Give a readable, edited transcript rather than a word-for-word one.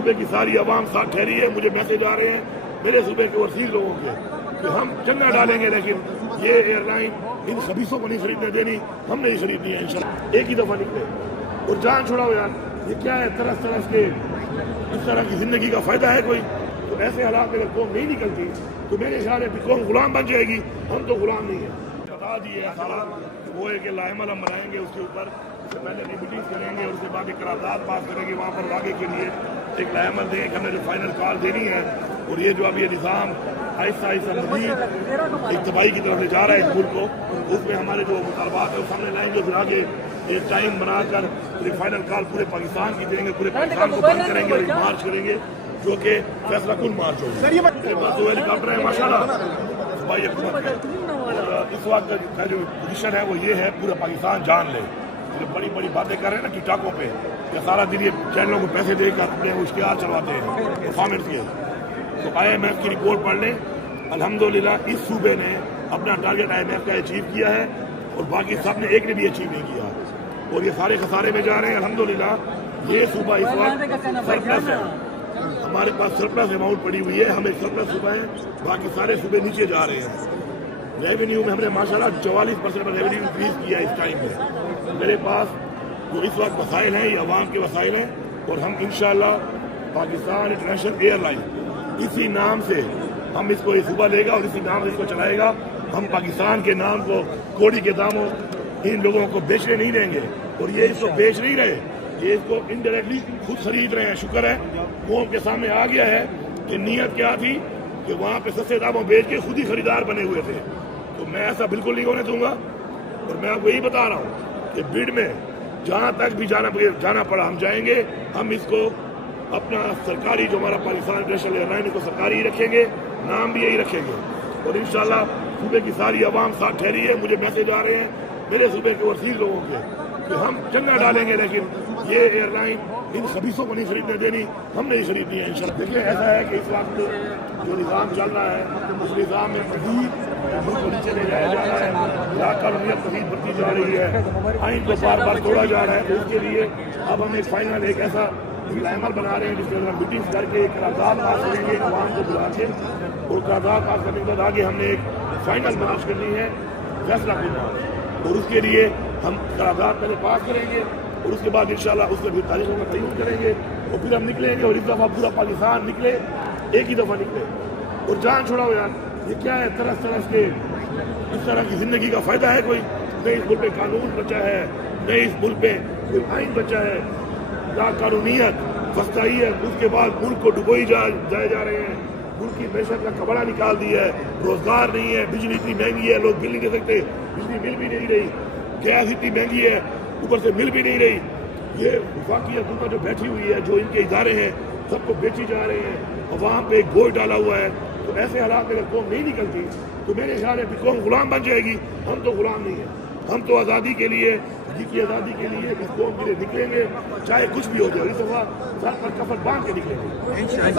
صوبے کی ساری عوام ساتھ ٹھہری ہے. مجھے میسج آ رہے ہیں میرے صوبے کے وسیع لوگوں کے کہ ہم چندہ ڈالیں گے لیکن یہ ایئر لائن ان خبیثوں کو نہیں خریدنے دینی. ہم نہیں خریدنی ہے انشاءاللہ. ایک ہی دفعہ نکلے اور جان چھوڑاؤ یار. یہ کیا ہے طرف طرف کے اس طرح کی زندگی کا فائدہ ہے کوئی؟ تو ایسے حالات میں اگر قوم نہیں نکلتی تو میرے خیال ہے کہ قوم غلام بن جائے گی. ہم تو غلام نہیں ہیں. بتا دیے سارا وہ ہے کہ لائحہ ہم بنائیں گے, اس کے اوپر اس سے پہلے میٹنگ کریں گے, اس کے بعد ایک قرارداد پاس کریں گے. وہاں پر آگے کے لیے ایک لائحہ دیں کہ ہمیں جو فائنل کال دینی ہے. اور یہ جو اب یہ نظام آہستہ آہستہ مزید اجتماعی کی طرف سے جا رہا ہے اس ملک کو, اس میں ہمارے جو مطالبات ہیں وہ سامنے لائیں گے. پھر آگے ایک ٹائم بنا کر ایک فائنل کال پورے پاکستان کی دیں گے, پورے پاکستان کو بند کریں گے اور مارچ کریں گے جو کہ فیصلہ کن مارچ ہوگا. میرے پاس دو ہیلی کاپٹر ہیں ماشاء اللہ صوبائی حکومت کے. اور اس وقت کا جو پوزیشن ہے وہ یہ ہے پورا پاکستان جان لے. جو بڑی بڑی باتیں کر رہے ہیں نا ٹک ٹاکوں پہ کہ سارا دن یہ چینلوں کو پیسے دے کر اپنے اشتہار چلواتے ہیں پرفارمنس کے. تو IMF کی رپورٹ پڑھ لیں. الحمدللہ اس صوبے نے اپنا ٹارگیٹ IMF کا اچیو کیا ہے اور باقی سب نے ایک نے بھی اچیو نہیں کیا اور یہ سارے خسارے میں جا رہے ہیں. الحمدللہ یہ صوبہ اس وقت سرپلس ہے. ہمارے پاس سرپلس اماؤنٹ پڑی ہوئی ہے. ہم ایک سرپلس صوبہ ہیں, باقی سارے صوبے نیچے جا رہے ہیں. ریونیو میں ہم نے ماشاءاللہ 44% پر ریونیو انکریز کیا ہے اس ٹائم میں. میرے پاس جو اس وقت وسائل ہیں یہ عوام کے وسائل ہیں اور ہم انشاءاللہ پاکستان انٹرنیشنل ایئر لائن اسی نام سے ہم اس کو یہ صوبہ لے گا اور اسی نام سے اس کو چلائے گا. ہم پاکستان کے نام کو کوڑی کے داموں ان لوگوں کو بیچنے نہیں دیں گے. اور یہ اس کو بیچ نہیں رہے, یہ اس کو انڈائریکٹلی خود خرید رہے ہیں. شکر ہے قوم کے سامنے آ گیا ہے کہ نیت کیا تھی کہ وہاں پہ سستے داموں بیچ کے خود ہی خریدار بنے ہوئے تھے. تو میں ایسا بالکل نہیں ہونے دوں گا. اور میں آپ کو یہی بتا رہا ہوں کہ بڈ میں جہاں تک بھی جانا پڑا ہم جائیں گے. ہم اس کو اپنا سرکاری جو ہمارا پاکستان انٹرنیشنل ایئر لائن کو سرکاری ہی رکھیں گے, نام بھی یہی رکھیں گے. اور انشاءاللہ صوبے کی ساری عوام ساتھ ٹھہری ہے. مجھے میسج آ رہے ہیں میرے صوبے کے وسیع لوگوں کے کہ ہم چندہ ڈالیں گے لیکن یہ ایئر لائن ان خبیثوں کو نہیں خریدنے دینی. ہم نہیں خریدنی ہے انشاءاللہ. دیکھیے ایسا ہے کہ اس وقت جو نظام چل رہا ہے اس نظام میں مزید ملک کو نیچے لے جایا جا رہا ہے. لاقانونیت مزید بڑھتی جا رہی ہے. آئین کو بار بار توڑا جا رہا ہے. تو اس کے لیے اب ہم ایک فائنل ایک ایسا عمل بنا رہے ہیں جس کے اندر میٹنگ کر کے ایک قرارداد پاس کریں گے عوام کو بلا کے. اور قرارداد پاس کرنے کے بعد آگے ہم نے ایک فائنل برداشت کرنی ہے فیصلہ کرنا. اور اس کے لیے ہم قرارداد پہلے پاس کریں گے اور اس کے بعد انشاءاللہ اس میں بھی تاریخوں کا تعین کریں گے اور پھر ہم نکلیں گے. اور اس دفعہ پورا پاکستان نکلے, ایک ہی دفعہ نکلے اور جان چھوڑاؤ یار. یہ کیا ہے طرف طرف کے اس طرح کی زندگی کا فائدہ ہے کوئی؟ نہ اس ملک پہ قانون بچا ہے, نہ اس ملک پہ کوئی آئین بچا ہے. لاقانونیت فسطائی ہے. اس کے بعد ملک کو ڈبوئی جائے جا رہے ہیں. ملک کی معیشت کا کبڑا نکال دیا ہے. روزگار نہیں ہے, بجلی اتنی مہنگی ہے لوگ بل نہیں دے سکتے, بجلی مل بھی نہیں رہی, گیس اتنی مہنگی ہے اوپر سے مل بھی نہیں رہی. یہ وفاقی حکومت جو بیٹھی ہوئی ہے, جو ان کے ادارے ہیں سب کو بیچی جا رہے ہیں. عوام پہ ایک بوجھ ڈالا ہوا ہے. تو ایسے حالات میں اگر قوم نہیں نکلتی تو میرے خیال ہے کہ قوم غلام بن جائے گی. ہم تو غلام نہیں ہیں. ہم تو آزادی کے لیے, جی کی آزادی کے لیے اس قوم کے لیے نکلیں گے چاہے کچھ بھی ہو جائے. اس دفعہ سر پر کفن باندھ کے نکلیں گے.